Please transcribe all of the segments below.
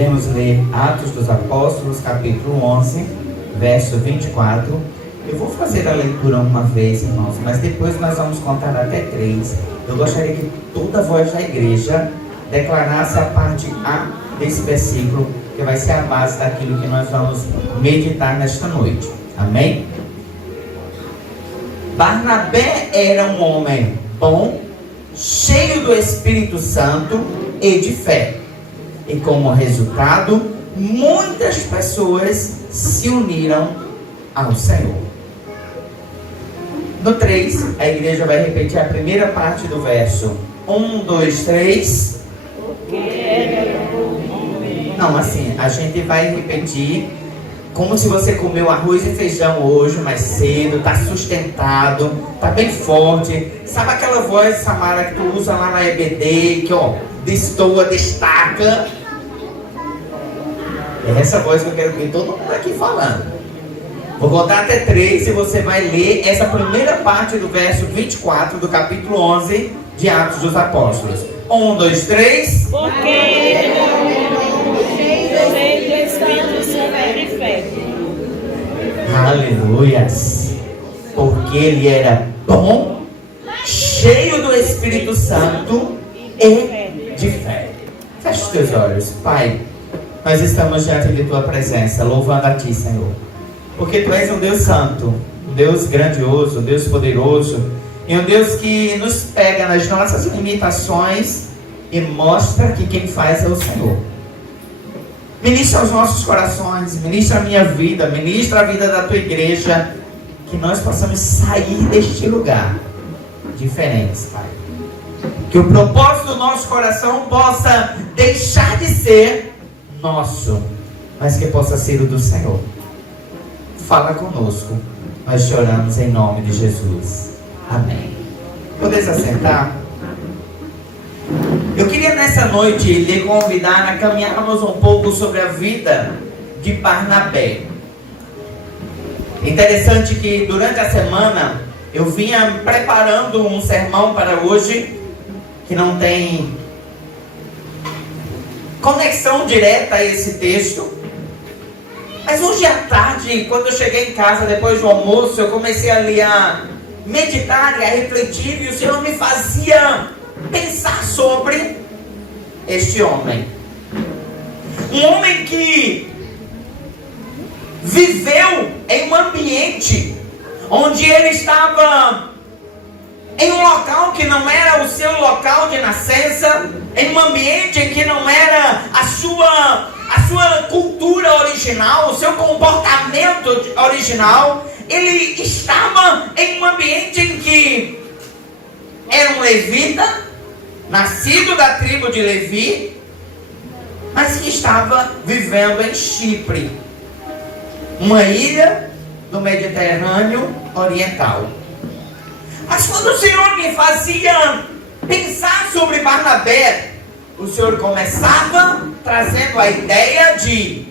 Iremos ler Atos dos Apóstolos, capítulo 11, verso 24. Eu vou fazer a leitura uma vez, irmãos, mas depois nós vamos contar até 3. Eu gostaria que toda a voz da igreja declarasse a parte A desse versículo, que vai ser a base daquilo que nós vamos meditar nesta noite. Amém? Barnabé era um homem bom, cheio do Espírito Santo e de fé. E como resultado, muitas pessoas se uniram ao Senhor. No 3, a igreja vai repetir a primeira parte do verso. 1, 2, 3. Não, assim, a gente vai repetir como se você comeu arroz e feijão hoje, mais cedo, tá sustentado, tá bem forte. Sabe aquela voz, Samara, que tu usa lá na EBD, que ó, destoa, destaca? É essa voz que eu quero ver todo mundo aqui falando. Vou contar até 3 e você vai ler essa primeira parte do verso 24 do capítulo 11 de Atos dos Apóstolos. 1, 2, 3. Porque ele cheio do Espírito Santo e fé. Aleluias. Porque ele era bom, cheio do Espírito Santo e de fé. Feche os teus olhos. Pai, nós estamos diante de tua presença, louvando a ti, Senhor. Porque tu és um Deus santo, um Deus grandioso, um Deus poderoso, e um Deus que nos pega nas nossas limitações e mostra que quem faz é o Senhor. Ministra os nossos corações, ministra a minha vida, ministra a vida da tua igreja, que nós possamos sair deste lugar diferentes, Pai. Que o propósito do nosso coração possa deixar de ser nosso, mas que possa ser o do Senhor. Fala conosco, nós choramos em nome de Jesus. Amém. Podeis assentar? Eu queria nessa noite lhe convidar a caminharmos um pouco sobre a vida de Barnabé. Interessante que durante a semana eu vinha preparando um sermão para hoje, que não tem conexão direta a esse texto. Mas hoje à tarde, quando eu cheguei em casa depois do almoço, eu comecei ali a meditar e a refletir, e o Senhor me fazia pensar sobre este homem. Um homem que viveu em um ambiente onde ele estava em um local que não era o seu local de nascença, em um ambiente em que não era a sua cultura original, o seu comportamento original. Ele estava em um ambiente em que era um levita, nascido da tribo de Levi, mas que estava vivendo em Chipre, uma ilha do Mediterrâneo Oriental. Mas quando o Senhor me fazia pensar sobre Barnabé, o Senhor começava trazendo a ideia de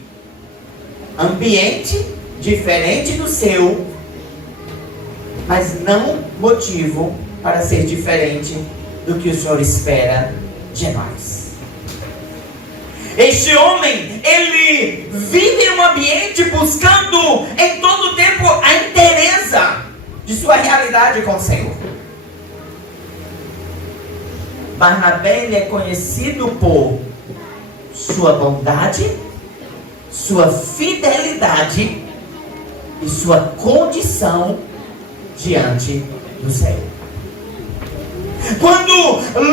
ambiente diferente do seu, mas não motivo para ser diferente do que o Senhor espera de nós. Este homem, ele vive em um ambiente buscando em todo o tempo a inteireza de sua realidade com o Senhor. Barnabé, ele é conhecido por sua bondade, sua fidelidade e sua condição diante do Senhor. Quando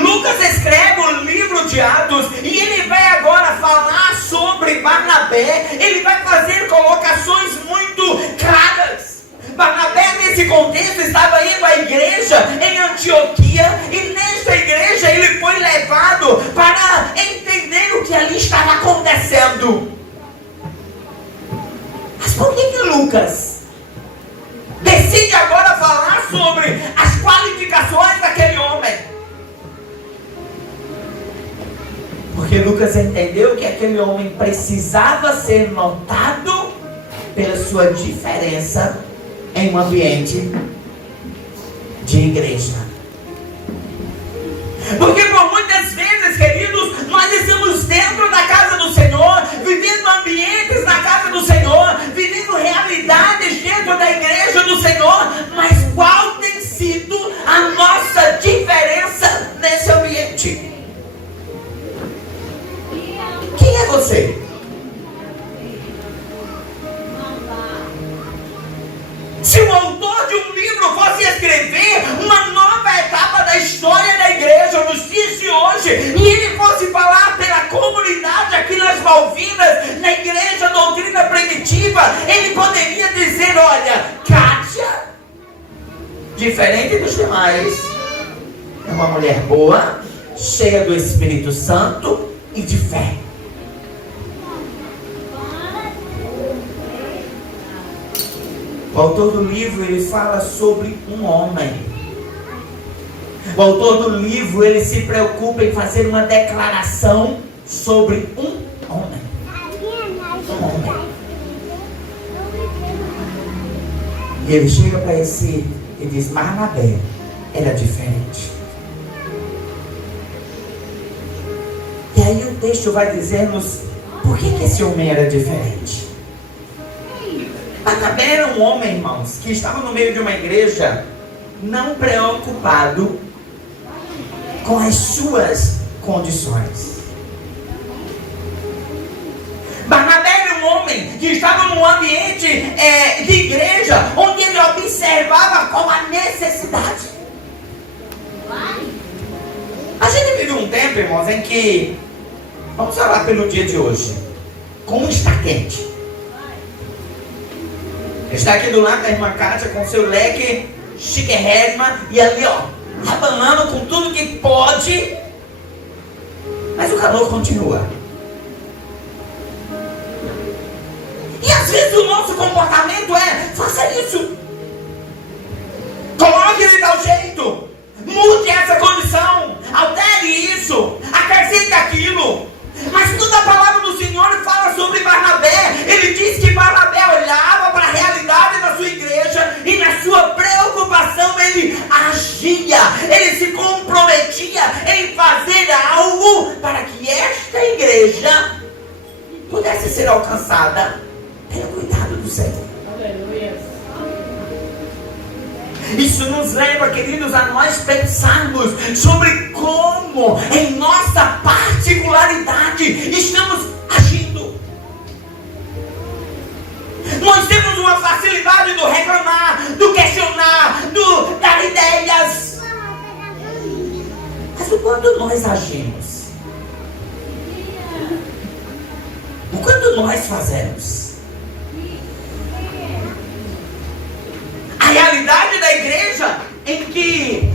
Lucas escreve o livro de Atos e ele vai agora falar sobre Barnabé, ele vai fazer colocações muito claras. Barnabé, nesse contexto, estava indo à igreja em Antioquia, e nesta igreja ele foi levado para entender o que ali estava acontecendo. Mas por que Lucas decide agora falar sobre as qualificações daquele homem? Porque Lucas entendeu que aquele homem precisava ser notado pela sua diferença em um ambiente de igreja. Porque por muitas vezes, queridos, nós estamos dentro da casa do do Senhor, vivendo ambientes na casa do Senhor, vivendo realidades dentro da igreja do Senhor, mas qual tem sido a nossa diferença nesse ambiente? Quem é você? Se o autor de um livro fosse escrever uma nova etapa da história da igreja nos dias de hoje, e ele fosse falar pela comunidade aqui nas Malvinas, na igreja doutrina primitiva, ele poderia dizer: olha, Kátia, diferente dos demais, é uma mulher boa, cheia do Espírito Santo e de fé. O autor do livro, ele fala sobre um homem. O autor do livro, ele se preocupa em fazer uma declaração sobre um homem. Um homem. E ele chega para esse e diz: Barnabé era diferente. E aí o texto vai dizer-nos por que esse homem era diferente. Barnabé era um homem, irmãos, que estava no meio de uma igreja não preocupado com as suas condições. Barnabé era um homem que estava num ambiente de igreja onde ele observava qual a necessidade. A gente vive um tempo, irmãos, em que, vamos falar pelo dia de hoje, como está quente. Está aqui do lado da irmã Kátia com seu leque chiquérrima e ali, ó, abanando com tudo que pode, mas o calor continua. E às vezes o nosso comportamento é: faça isso, coloque de tal jeito, mude essa condição, altere isso, acrescente aquilo. Mas toda a palavra do Senhor fala sobre Barnabé. Ele diz que Barnabé olhava para a realidade da sua igreja e na sua preocupação ele agia, ele se comprometia em fazer algo para que esta igreja pudesse ser alcançada pelo cuidado do Senhor. Isso nos leva, queridos, a nós pensarmos sobre como, em nossa particularidade, estamos agindo. Nós temos uma facilidade do reclamar, do questionar, do dar ideias. Mas o quanto nós agimos? O quanto nós fazemos? A realidade da igreja em que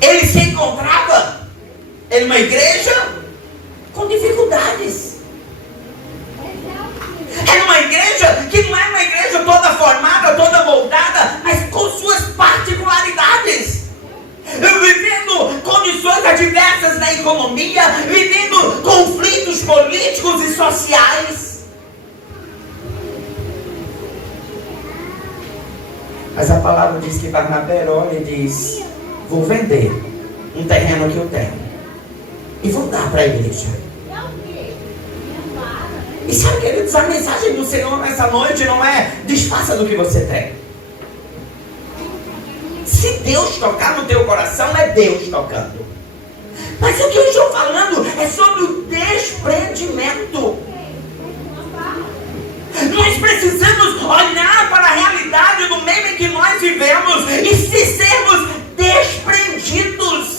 ele se encontrava era uma igreja com dificuldades. Era uma igreja que não era uma igreja toda formada, toda moldada, mas com suas particularidades. Vivendo condições adversas na economia, vivendo conflitos políticos e sociais. Mas a palavra diz que Barnabé olha e diz: vou vender um terreno que eu tenho e vou dar para a igreja. E sabe, queridos, a mensagem do Senhor nessa noite não é: desfaça do que você tem. Se Deus tocar no teu coração, é Deus tocando. Mas o que eu estou falando é sobre o desprendimento. Nós precisamos olhar para a realidade do meio em que nós vivemos e se sermos desprendidos.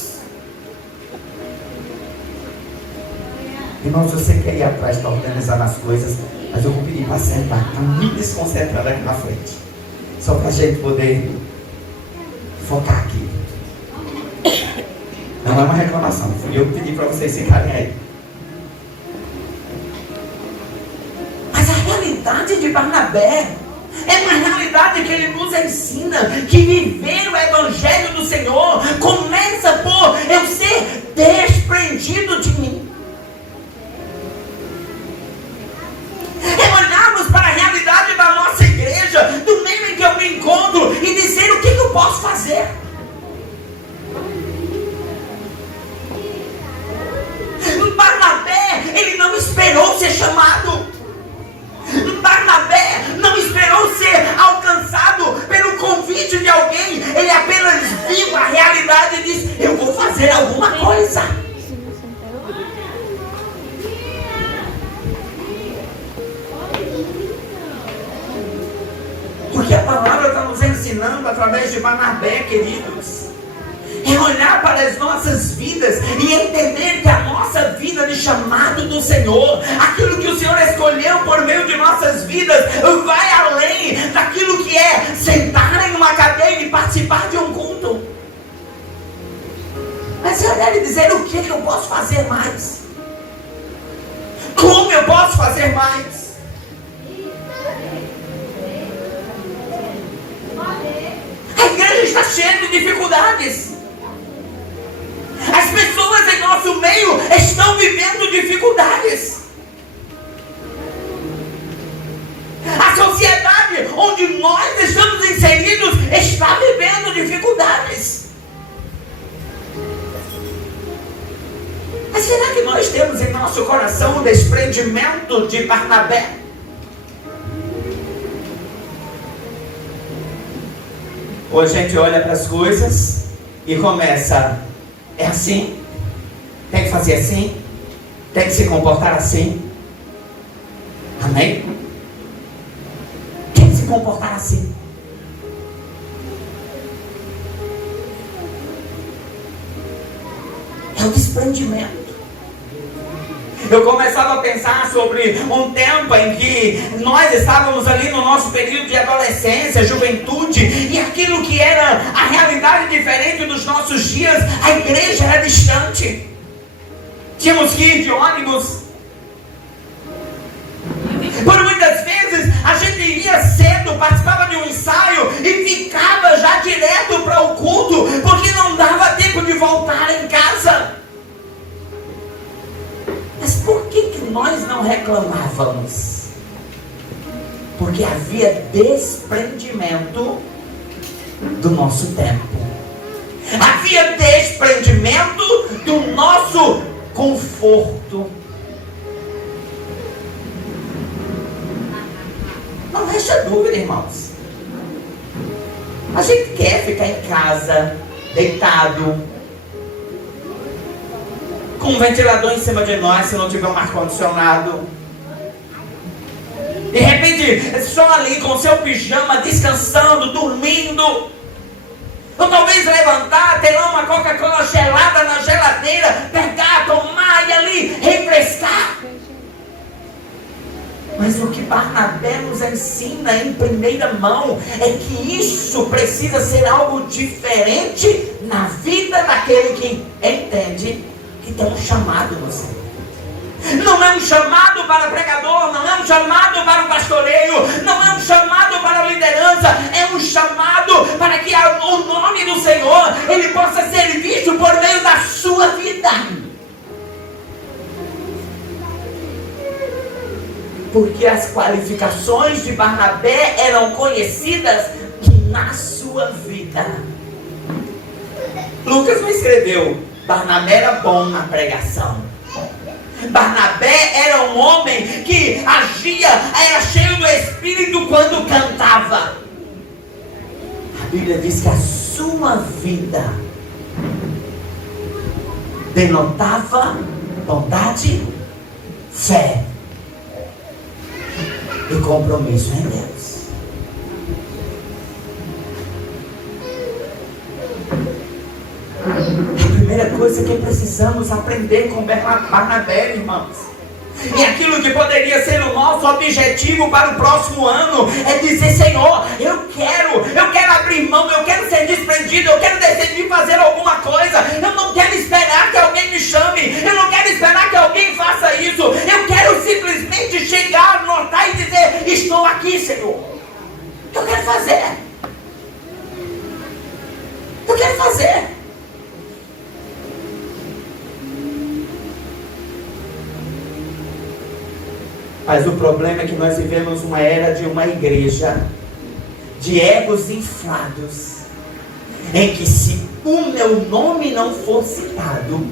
Irmãos, eu sei que aí atrás está organizando as coisas, mas eu vou pedir para sentar, está muito desconcentrado aqui na frente, só para a gente poder focar aqui. Não é uma reclamação, fui eu que pedi para vocês ficarem aí. Mas a realidade de Barnabé é uma realidade que ele nos ensina, que viver o Evangelho do Senhor começa por eu ser desprendido de mim. É olharmos para a realidade da nossa igreja, do meio em que eu me encontro, e dizer o que eu posso fazer. Barnabé, ele não fazer alguma coisa. Porque a palavra está nos ensinando através de Barnabé, queridos, é olhar para as nossas vidas e entender que a nossa vida de chamado do Senhor, aquilo que o Senhor escolheu por meio de nossas vidas, vai além daquilo que é sentar em uma cadeira e participar de um culto. Mas é olhar e dizer: o que eu posso fazer mais? Como eu posso fazer mais? A igreja está cheia de dificuldades. As pessoas em nosso meio estão vivendo dificuldades. A sociedade onde nós estamos inseridos está vivendo dificuldades. Mas será que nós temos em nosso coração o desprendimento de Barnabé? Ou a gente olha para as coisas e começa: é assim, tem que fazer assim, tem que se comportar assim. Amém? Tem que se comportar assim. É o desprendimento. Eu começava a pensar sobre um tempo em que nós estávamos ali no nosso período de adolescência, juventude, e aquilo que era a realidade diferente dos nossos dias, a igreja era distante. Tínhamos que ir de ônibus. Por muitas vezes a gente ia cedo, participava de um ensaio e ficava já direto para o culto, porque não dava tempo de voltar em casa. Mas por que nós não reclamávamos? Porque havia desprendimento do nosso tempo. Havia desprendimento do nosso conforto. Não resta dúvida, irmãos. A gente quer ficar em casa, deitado, com um ventilador em cima de nós, se não tiver um ar-condicionado. De repente, só ali com o seu pijama, descansando, dormindo. Ou talvez levantar, ter lá uma Coca-Cola gelada na geladeira, pegar, tomar e ali refrescar. Mas o que Barnabé nos ensina em primeira mão é que isso precisa ser algo diferente na vida daquele que entende que tem um chamado no Senhor. Não é um chamado para pregador, não é um chamado para o pastoreio, não é um chamado para a liderança, é um chamado para que o nome do Senhor ele possa ser visto por meio da sua vida. Porque as qualificações de Barnabé eram conhecidas na sua vida. Lucas não escreveu: Barnabé era bom na pregação. Barnabé era um homem que agia, era cheio do Espírito quando cantava. A Bíblia diz que a sua vida denotava bondade, fé e compromisso em Deus. A primeira coisa que precisamos aprender com Barnabé, irmãos, e aquilo que poderia ser o nosso objetivo para o próximo ano, é dizer: Senhor, eu quero abrir mão, eu quero ser desprendido, eu quero decidir fazer alguma coisa. Eu não quero esperar que alguém me chame, eu não quero esperar que alguém faça isso. Eu quero simplesmente chegar, notar e dizer: estou aqui, Senhor. Eu quero fazer. Eu quero fazer. Mas o problema é que nós vivemos uma era de uma igreja de egos inflados, em que se o meu nome não for citado,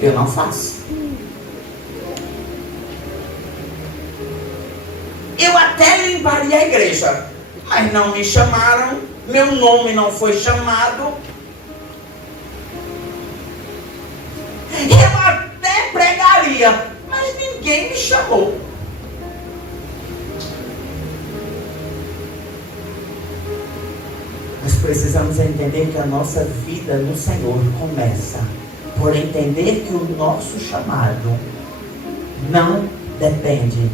eu não faço. Eu até limparia a igreja, mas não me chamaram, meu nome não foi chamado. ninguém me chamou. Nós precisamos entender que a nossa vida no Senhor começa por entender que o nosso chamado não depende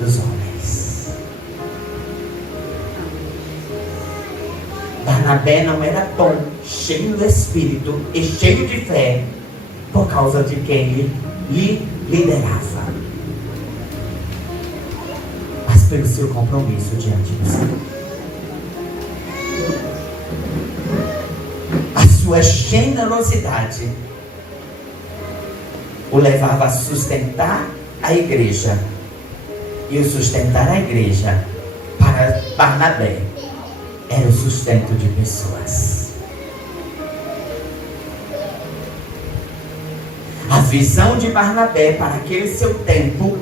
dos homens. Barnabé não era bom, cheio do Espírito e cheio de fé, por causa de quem lhe liderava, mas pelo seu compromisso diante do Senhor. A sua generosidade o levava a sustentar a igreja, e o sustentar a igreja para Barnabé era o sustento de pessoas. A visão de Barnabé para aquele seu tempo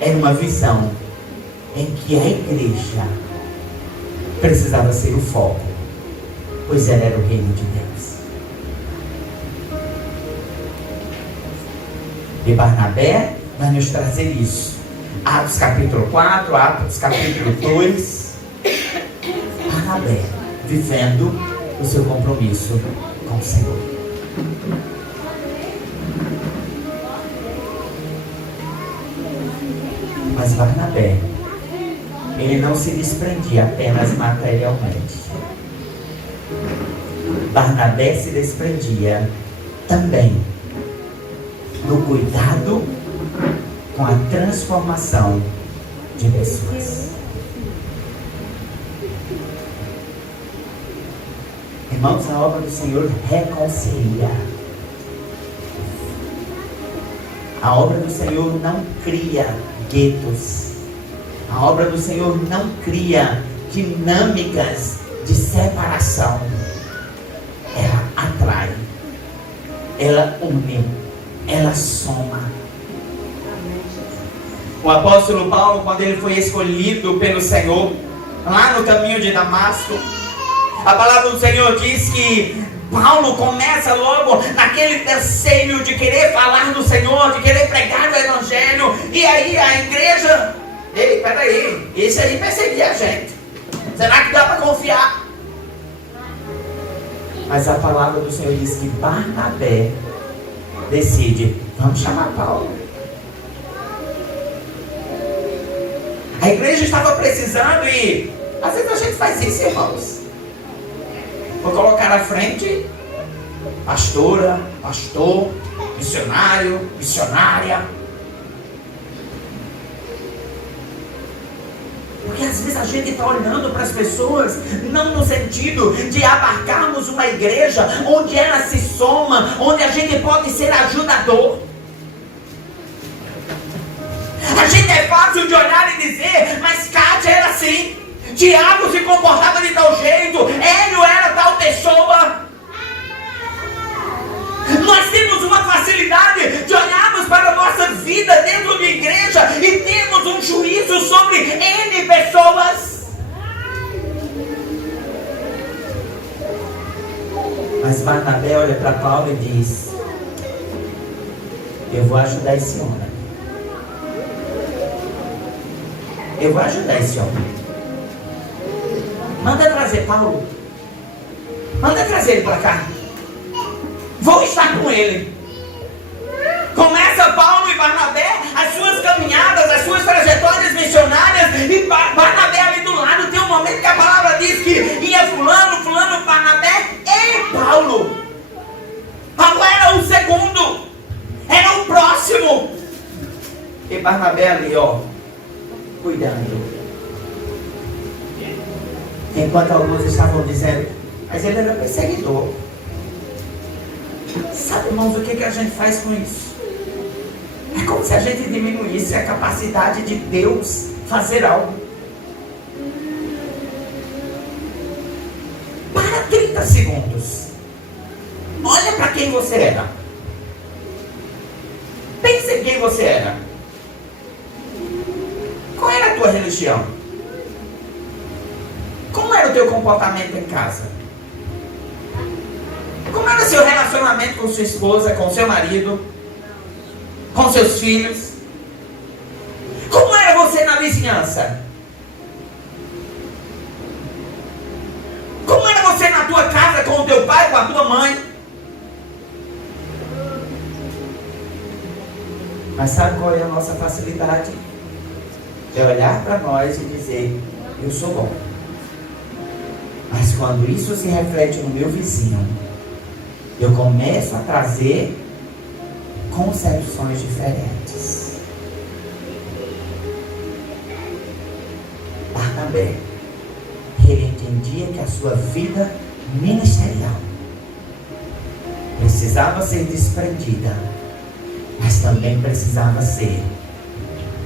era uma visão em que a igreja precisava ser o foco, pois ela era o reino de Deus. E Barnabé vai nos trazer isso. Atos capítulo 4, Atos capítulo 2. Barnabé vivendo o seu compromisso com o Senhor. Mas Barnabé, ele não se desprendia apenas materialmente. Barnabé se desprendia também no cuidado com a transformação de pessoas. Irmãos, a obra do Senhor reconcilia. A obra do Senhor não cria guetos. A obra do Senhor não cria dinâmicas de separação. Ela atrai, ela une, ela soma. O apóstolo Paulo, quando ele foi escolhido pelo Senhor, lá no caminho de Damasco, a palavra do Senhor diz que Paulo começa logo naquele anseio de querer falar do Senhor, de querer pregar o Evangelho. E aí a igreja, ei, peraí, esse aí perseguia a gente. Será que dá para confiar? Mas a palavra do Senhor diz que Barnabé decide, vamos chamar Paulo. A igreja estava precisando e às vezes a gente faz isso, irmãos. Vou colocar à frente pastora, pastor, missionário, missionária. Porque às vezes a gente está olhando para as pessoas não no sentido de abarcarmos uma igreja onde ela se soma, onde a gente pode ser ajudador. A gente é fácil de olhar e dizer, mas Kátia era assim, Tiago se comportava de tal jeito, Hélio era tal pessoa. Nós temos uma facilidade de olharmos para a nossa vida dentro de igreja e temos um juízo sobre N pessoas. Mas Barnabé olha para Paulo e diz, eu vou ajudar esse homem. Eu vou ajudar esse homem. Manda trazer Paulo. Manda trazer ele para cá. Vou estar com ele. Começa Paulo e Barnabé as suas caminhadas, as suas trajetórias missionárias. E Barnabé ali do lado tem um momento que a palavra diz que ia fulano, Barnabé e Paulo. Paulo era o segundo. Era o próximo. E Barnabé ali, ó, cuidando. Enquanto alguns estavam dizendo, mas ele era perseguidor. Sabe, irmãos, o que a gente faz com isso? É como se a gente diminuísse a capacidade de Deus fazer algo. Para 30 segundos. Olha para quem você era. Pense em quem você era. Qual era a tua religião? Como era o teu comportamento em casa? Como era o seu relacionamento com sua esposa, com seu marido, com seus filhos? vizinhança? Como era você na tua casa com o teu pai, com a tua mãe? Mas sabe qual é a nossa facilidade? É olhar para nós e dizer, eu sou bom. Mas quando isso se reflete no meu vizinho, eu começo a trazer concepções diferentes. Barnabé, ele entendia que a sua vida ministerial precisava ser desprendida, mas também precisava ser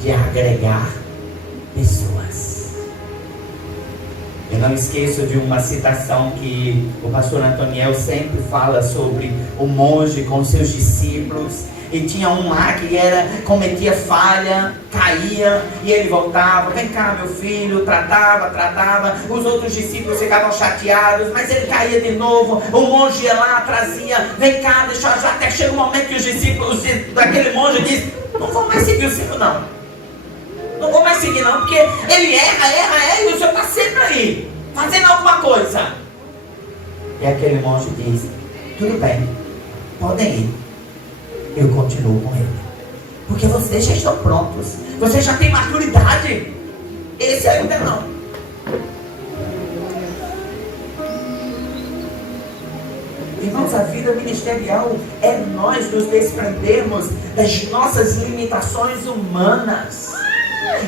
de agregar pessoas. Eu não esqueço de uma citação que o pastor Antoniel sempre fala sobre o monge com seus discípulos. E tinha um lá que cometia falha, caía, e ele voltava, vem cá meu filho, tratava, os outros discípulos ficavam chateados, mas ele caía de novo, o monge ia lá, trazia, vem cá, deixa eu ajudar, até chega um momento que os discípulos daquele monge dizem, não vou mais seguir o senhor não vou mais seguir não, porque ele erra, e o senhor está sempre aí, fazendo alguma coisa. E aquele monge diz, tudo bem, podem ir, eu continuo com ele, porque vocês já estão prontos, vocês já têm maturidade, esse ainda não. Irmãos, a vida ministerial é nós nos desprendermos das nossas limitações humanas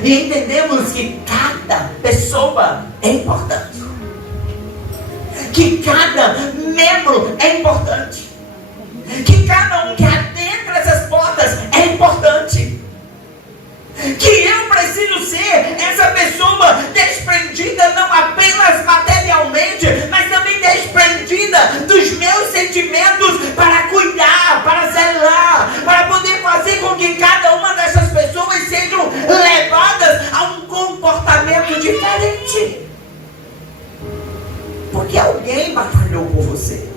e entendemos que cada pessoa é importante, que cada membro é importante, que cada um que adentra essas portas é importante, que eu preciso ser essa pessoa desprendida não apenas materialmente, mas também desprendida dos meus sentimentos para cuidar, para zelar, para poder fazer com que cada uma dessas pessoas sejam levadas a um comportamento diferente, porque alguém batalhou por você.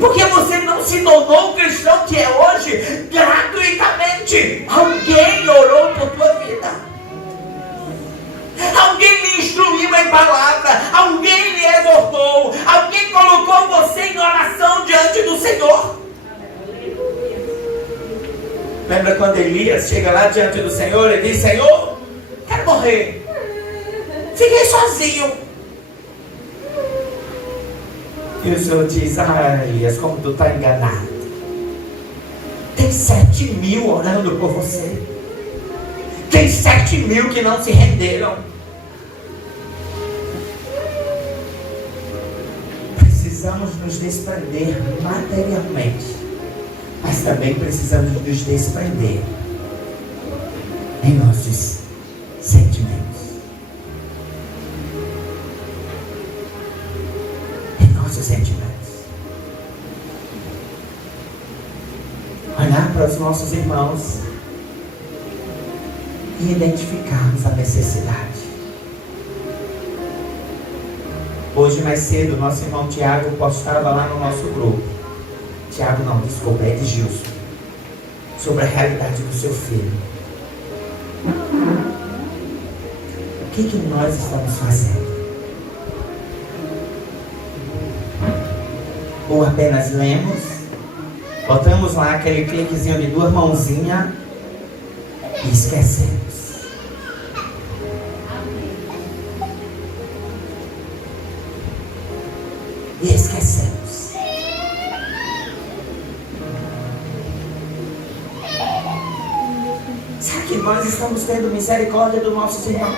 Porque você não se tornou o cristão que é hoje gratuitamente. Alguém orou por tua vida. Alguém lhe instruiu em palavra. Alguém lhe exortou. Alguém colocou você em oração diante do Senhor. Lembra quando Elias chega lá diante do Senhor e diz, Senhor, quero morrer. Fiquei sozinho. E o Senhor diz, Elias, como tu está enganado. Tem 7.000 orando por você. Tem 7.000 que não se renderam. Precisamos nos desprender materialmente, mas também precisamos nos desprender em nossos sentimentos. Sentimentos. Olhar para os nossos irmãos e identificarmos a necessidade. Hoje mais cedo, nosso irmão Tiago postava lá no nosso grupo. Tiago não, desculpa, é Edgilson. Sobre a realidade do seu filho. O que nós estamos fazendo? Ou apenas lemos, botamos lá aquele cliquezinho de 2 mãozinhas e esquecemos. E esquecemos. Será que nós estamos tendo misericórdia dos nossos irmãos?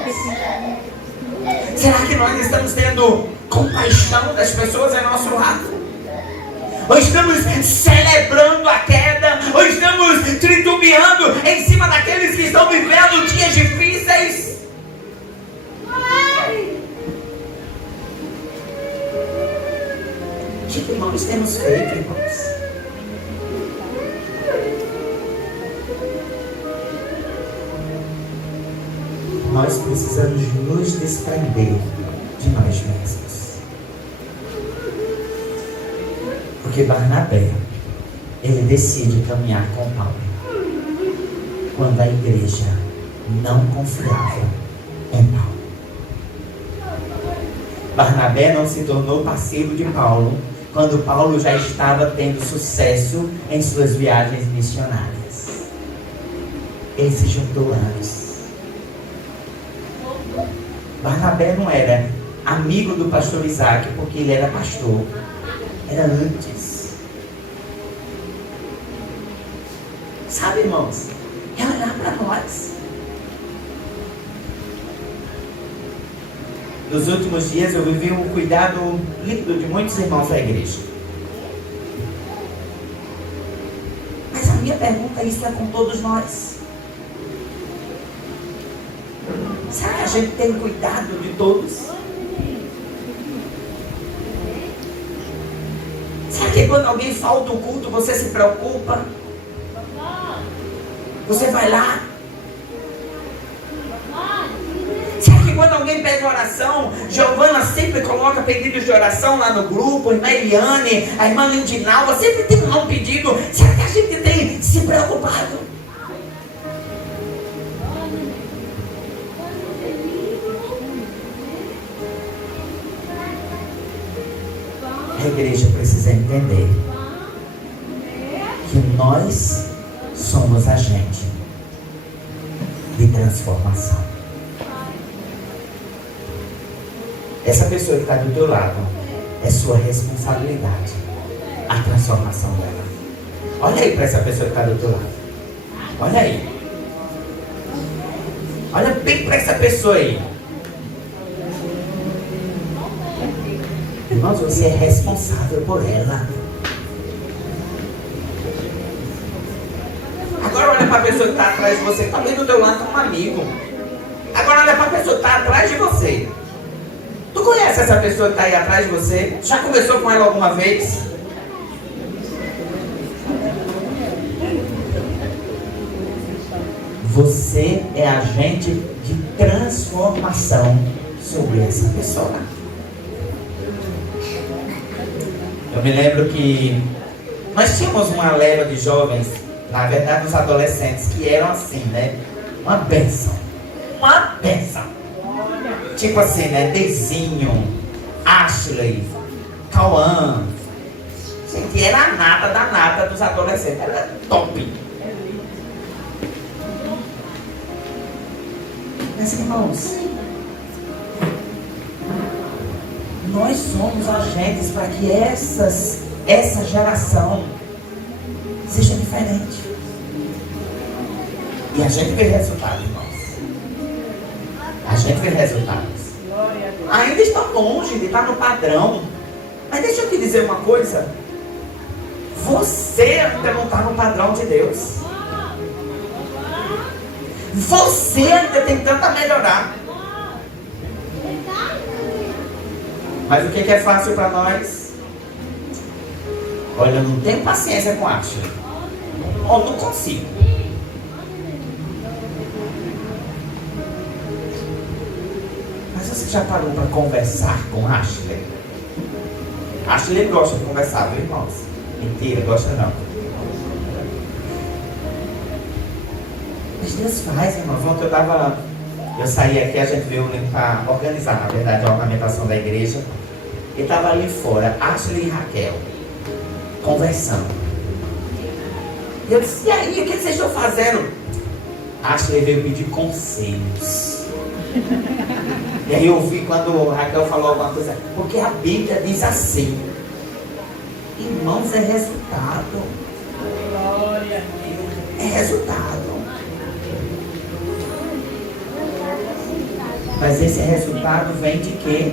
Será que nós estamos tendo compaixão das pessoas ao nosso lado? Ou estamos celebrando a queda, ou estamos titubeando em cima daqueles que estão vivendo dias difíceis? O que nós temos feito, irmãos? Nós precisamos nos desprender de nós mesmos. Porque Barnabé, ele decide caminhar com Paulo quando a igreja não confiava em Paulo. Barnabé não se tornou parceiro de Paulo quando Paulo já estava tendo sucesso em suas viagens missionárias. Ele se juntou antes. Barnabé não era amigo do pastor Isaac porque ele era pastor. Era antes. Sabe, irmãos? É olhar para nós. Nos últimos dias eu vivi um cuidado lindo de muitos irmãos da igreja. Mas a minha pergunta, isso é com todos nós. Será que a gente tem cuidado de todos? Será que quando alguém falta o culto, você se preocupa? Você vai lá? Será que quando alguém pede oração, Giovana sempre coloca pedidos de oração lá no grupo, a irmã Eliane, a irmã Lindinalva, sempre tem lá um pedido. Será que a gente tem se preocupado? A igreja precisa entender que nós somos agente de transformação. Essa pessoa que está do teu lado é sua responsabilidade, a transformação dela. Olha aí para essa pessoa que está do teu lado. Olha aí. Olha bem para essa pessoa aí. Irmãos, você é responsável por ela. Agora olha para a pessoa que está atrás de você, que também do teu lado é um amigo. Agora olha para a pessoa que está atrás de você. Tu conhece essa pessoa que está aí atrás de você? Já conversou com ela alguma vez? Você é agente de transformação sobre essa pessoa. Eu me lembro que nós tínhamos uma leva de jovens, na verdade os adolescentes, que eram assim, né? Uma bênção. Uma bênção. Tipo assim, né? Dezinho, Ashley, Cauã. Gente, era a nata da nata dos adolescentes. Era top. Mas, irmãos, nós somos agentes para que essa geração seja diferente. E a gente vê resultados, irmãos. A gente vê resultados. Ainda está longe de estar no padrão. Mas deixa eu te dizer uma coisa. Você ainda não está no padrão de Deus. Você ainda tem tanto a melhorar. Mas o que é fácil para nós? Olha, eu não tenho paciência com Ashley. Eu não consigo. Mas você já parou para conversar com Ashley? Ashley gosta de conversar, viu, irmãos? Mentira, gosta não. Mas Deus faz, irmãos. Ontem eu saí aqui, a gente veio para organizar, na verdade, a ornamentação da igreja. E estava ali fora, Ashley e Raquel, conversando. E eu disse, e aí, o que vocês estão fazendo? Ashley veio pedir conselhos. E aí eu ouvi quando Raquel falou alguma coisa, porque a Bíblia diz assim. Irmãos, é resultado. É resultado. Mas esse resultado vem de quê?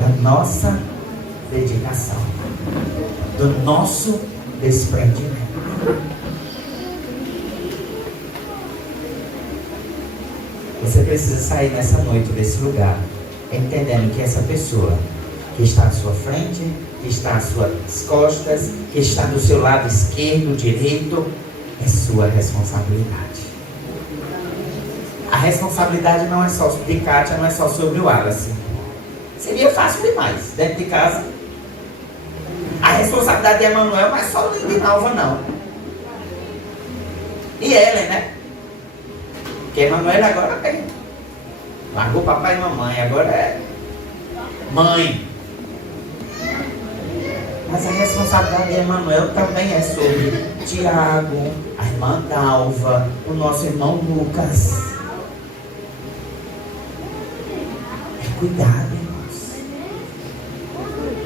Da nossa dedicação, do nosso desprendimento. Você precisa sair nessa noite desse lugar, entendendo que essa pessoa que está à sua frente, que está às suas costas, que está do seu lado esquerdo, direito, é sua responsabilidade. A responsabilidade não é só de Kátia, não é só sobre o Wallace. Seria fácil demais, dentro de casa. A responsabilidade de Emanuel não é só de Nalva, não. E Ellen, né? Porque Emanuel agora tem. Largou papai e mamãe, agora é mãe. Mas a responsabilidade de Emanuel também é sobre Tiago, a irmã Dalva, o nosso irmão Lucas. É cuidado, irmãos.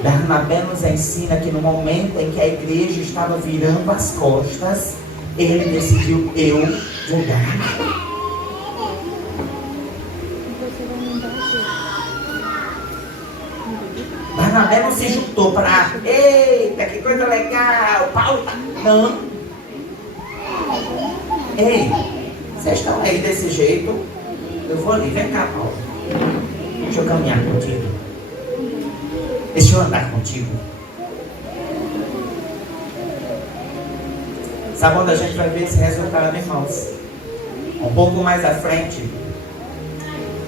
Barnabé nos ensina que no momento em que a igreja estava virando as costas, ele decidiu: eu vou dar. Barnabé não se juntou para, eita, que coisa legal, Paulo tá... Não. Ei, vocês estão aí desse jeito? Eu vou ali, vem cá, Paulo. Deixa eu caminhar contigo. Deixa eu andar contigo. Sabe onde a gente vai ver esse resultado, irmãos? Um pouco mais à frente,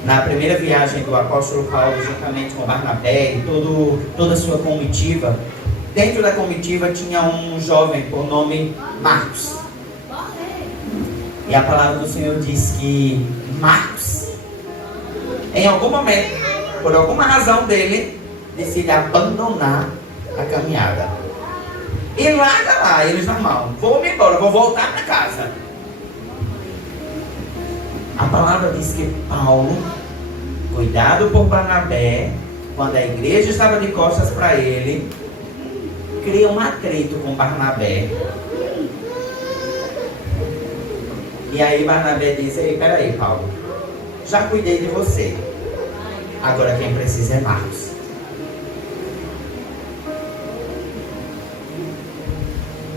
na primeira viagem do apóstolo Paulo, juntamente com Barnabé e toda a sua comitiva, dentro da comitiva tinha um jovem por nome Marcos. E a palavra do Senhor diz que Marcos, em algum momento, por alguma razão dele, decide abandonar a caminhada. E larga lá, eles na mão. Vou-me embora, vou voltar para casa. A palavra diz que Paulo, cuidado por Barnabé, quando a igreja estava de costas para ele, cria um atrito com Barnabé. E aí Barnabé diz: ei, peraí, Paulo, já cuidei de você, agora quem precisa é Marcos.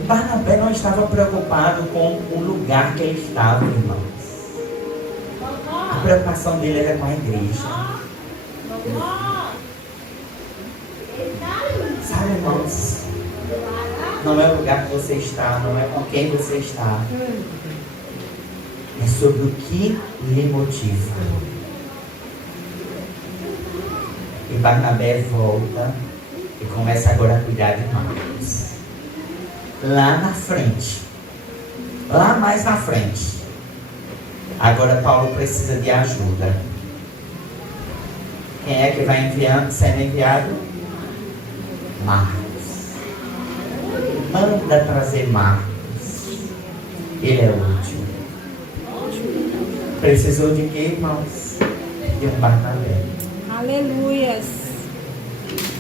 Barnabé não estava preocupado com o lugar que ele estava, irmãos. A preocupação dele era com a igreja. Sabe, irmãos, não é o lugar que você está, não é com quem você está. É sobre o que lhe motiva. E Barnabé volta e começa agora a cuidar de Marcos. Lá na frente, lá mais na frente, agora Paulo precisa de ajuda. Quem é que vai sendo enviado? Marcos. Manda trazer Marcos. Ele é útil. Precisou de quê, irmãos? De um Barnabé. Aleluias.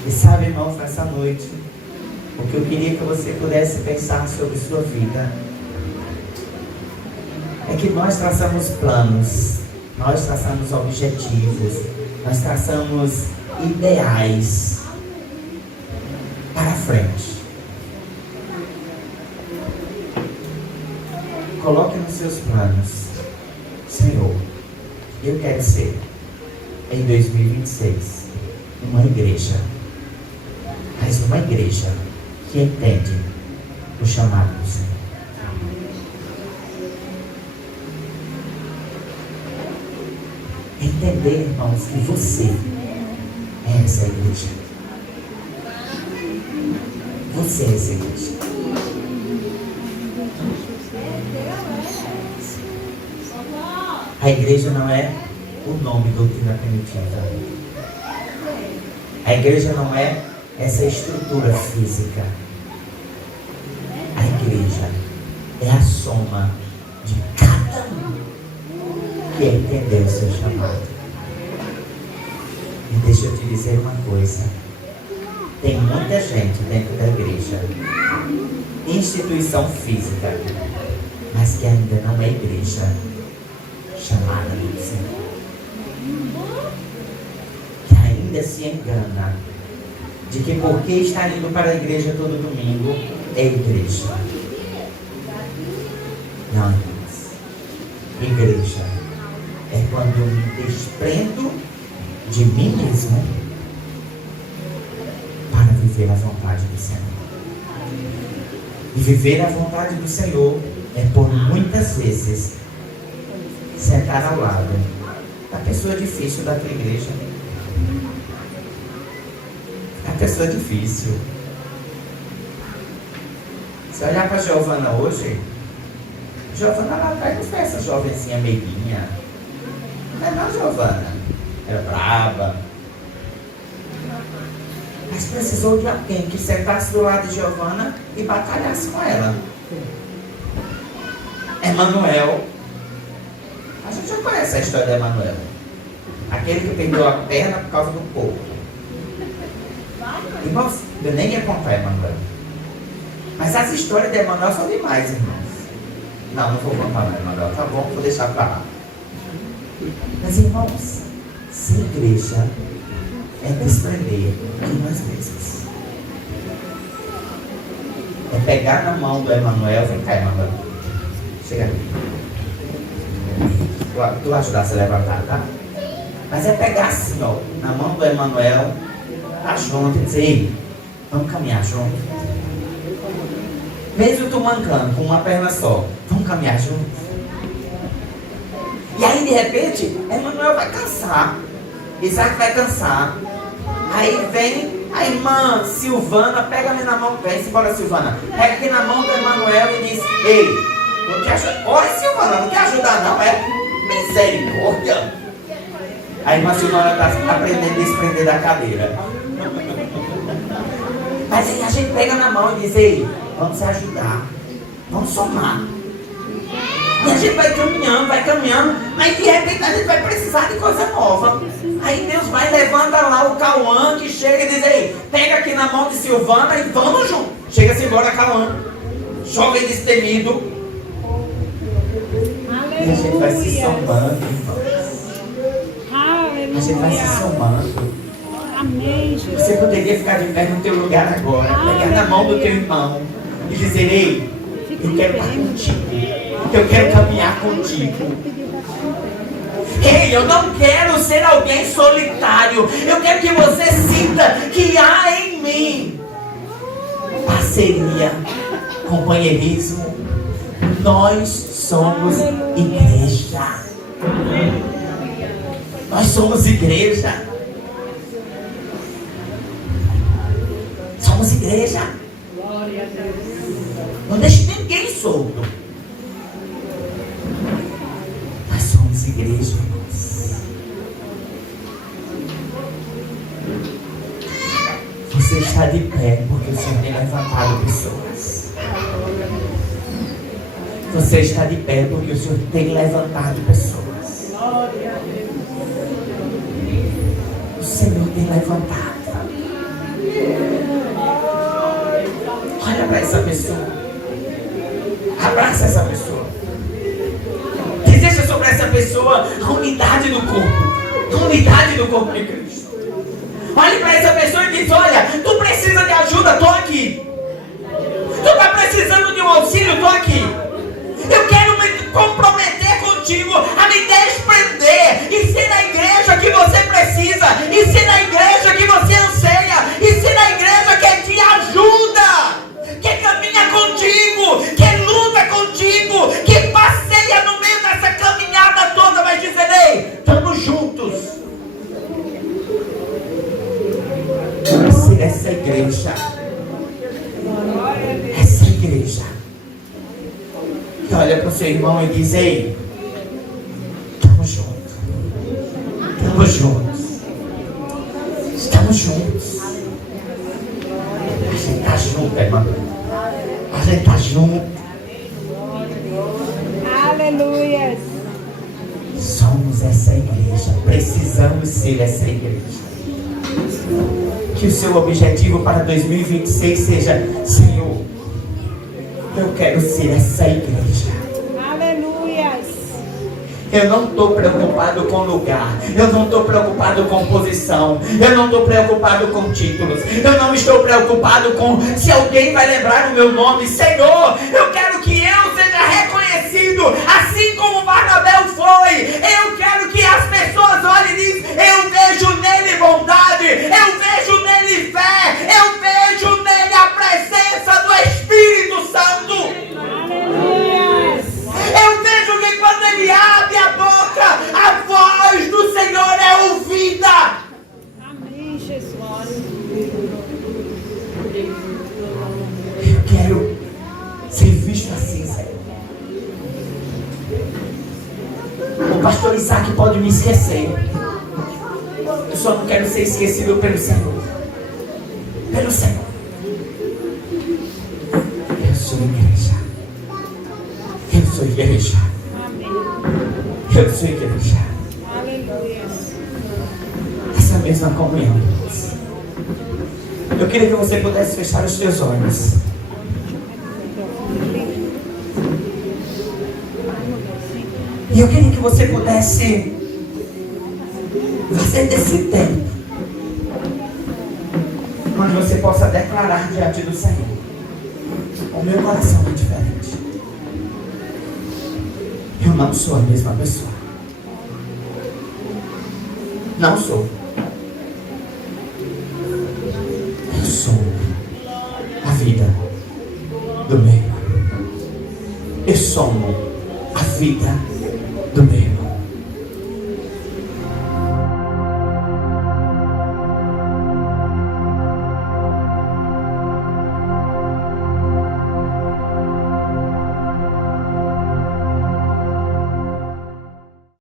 E sabe, irmãos, nessa noite, o que eu queria que você pudesse pensar sobre sua vida é que nós traçamos planos, nós traçamos objetivos, nós traçamos ideais para frente. Coloque nos seus planos: Senhor, eu quero ser em 2026 uma igreja, mas uma igreja que entende o chamado do Senhor. Entender, irmãos, que você é essa igreja. Você é essa igreja. A igreja não é o nome doutrina primitiva. A igreja não é essa estrutura física. A igreja é a soma de cada um que entendeu o seu chamado. E deixa eu te dizer uma coisa: tem muita gente dentro da igreja, instituição física, mas que ainda não é igreja chamada do Senhor, que ainda se engana de que porque está indo para a igreja todo domingo é igreja. Não, irmãos. Igreja é quando eu me desprendo de mim mesmo para viver a vontade do Senhor. E viver a vontade do Senhor é por muitas vezes sentar ao lado da pessoa difícil da tua igreja. A pessoa difícil. Se olhar para a Giovana hoje, Giovana lá atrás não foi essa jovencinha meiguinha. Não é não, Giovana. Era braba. Mas precisou de alguém que sentasse do lado de Giovana e batalhasse com ela. Emanuel. A gente já conhece a história de Emanuel. Aquele que perdeu a perna por causa do corpo. Irmãos, eu nem ia contar Emanuel. Mas as histórias de Emanuel são demais, irmãos. Não vou contar mais, Emanuel. Tá bom, vou deixar pra lá. Mas, irmãos, ser igreja é desprender de nós mesmos. É pegar na mão do Emanuel. Vem cá, Emanuel. Chega aqui. Tu vai ajudar a se levantar, tá? Mas é pegar assim, ó, na mão do Emanuel, tá junto e dizer: ei, vamos caminhar junto. Mesmo tu mancando com uma perna só, vamos caminhar junto. E aí de repente, Emanuel vai cansar, Isaac vai cansar. Aí vem a irmã Silvana, pega-me na mão, vem embora, Silvana, pega aqui na mão do Emanuel e diz: ei, não quer ajudar? Oi, Silvana, não quer ajudar não, é misericórdia. A irmã Silvana está aprendendo a desprender da cadeira. Mas aí a gente pega na mão e diz: ei, vamos se ajudar, vamos somar. E a gente vai caminhando, mas de repente a gente vai precisar de coisa nova. Aí Deus vai, levanta lá o Cauã, que chega e diz: ei, pega aqui na mão de Silvana e vamos junto. Chega-se embora, Cauã, jovem destemido. E a gente vai se somando, irmãos. A gente vai se somando. Amém, Jesus. Você poderia ficar de pé no teu lugar agora, pegar na mão do teu irmão e dizer: ei, eu quero estar contigo. Eu quero caminhar contigo. Ei, eu não quero ser alguém solitário. Eu quero que você sinta que há em mim parceria, companheirismo. Nós somos igreja. Nós somos igreja. Somos igreja. Não deixe ninguém solto. Nós somos igreja, irmãos. Você está de pé porque o Senhor tem levantado pessoas. Você está de pé porque o Senhor tem levantado pessoas. O Senhor tem levantado. Olha para essa pessoa. Abraça essa pessoa. Deseja sobre essa pessoa a unidade do corpo. A unidade do corpo de Cristo. Olhe para essa pessoa e diz: olha, tu precisa de ajuda, estou aqui. Tu está precisando de um auxílio, estou aqui. Eu quero me comprometer contigo a me desprender e ser a igreja que você precisa, e ser a igreja que você anseia, e ser a igreja que te ajuda, que caminha contigo, que luta contigo, que passeia no meio dessa caminhada toda, mas dizer: ei, estamos juntos. Ser essa igreja. Essa igreja. Que olha para o seu irmão e diz: ei, estamos juntos. Estamos juntos. Estamos juntos. A gente está junto, irmão. A gente está junto. Aleluia. Somos essa igreja. Precisamos ser essa igreja. Que o seu objetivo para 2026 seja: Senhor, eu quero ser essa igreja. Aleluia. Eu não estou preocupado com lugar. Eu não estou preocupado com posição. Eu não estou preocupado com títulos. Eu não estou preocupado com se alguém vai lembrar o meu nome. Senhor, eu quero que eu seja reconhecido assim como Barnabé foi. Eu quero que as pessoas olhem e dizem: eu vejo nele bondade. Eu vejo nele fé. Eu vejo nele a presença do Espírito Santo. Eu vejo que quando ele abre a boca, a voz do Senhor é ouvida. Amém, Jesus. Eu quero ser visto assim, Senhor. O pastor Isaac pode me esquecer. Eu só não quero ser esquecido pelo Senhor. Pelo Senhor. Eu sou igreja. Eu sou igreja. Amém. Eu sou igreja. Aleluia. Essa mesma comunhão. Eu queria que você pudesse fechar os teus olhos. E eu queria que você pudesse fazer desse tempo onde você possa declarar diante do Senhor: o meu coração é diferente. Eu não sou a mesma pessoa. Não sou. Eu sou a vida do meio. Eu sou a vida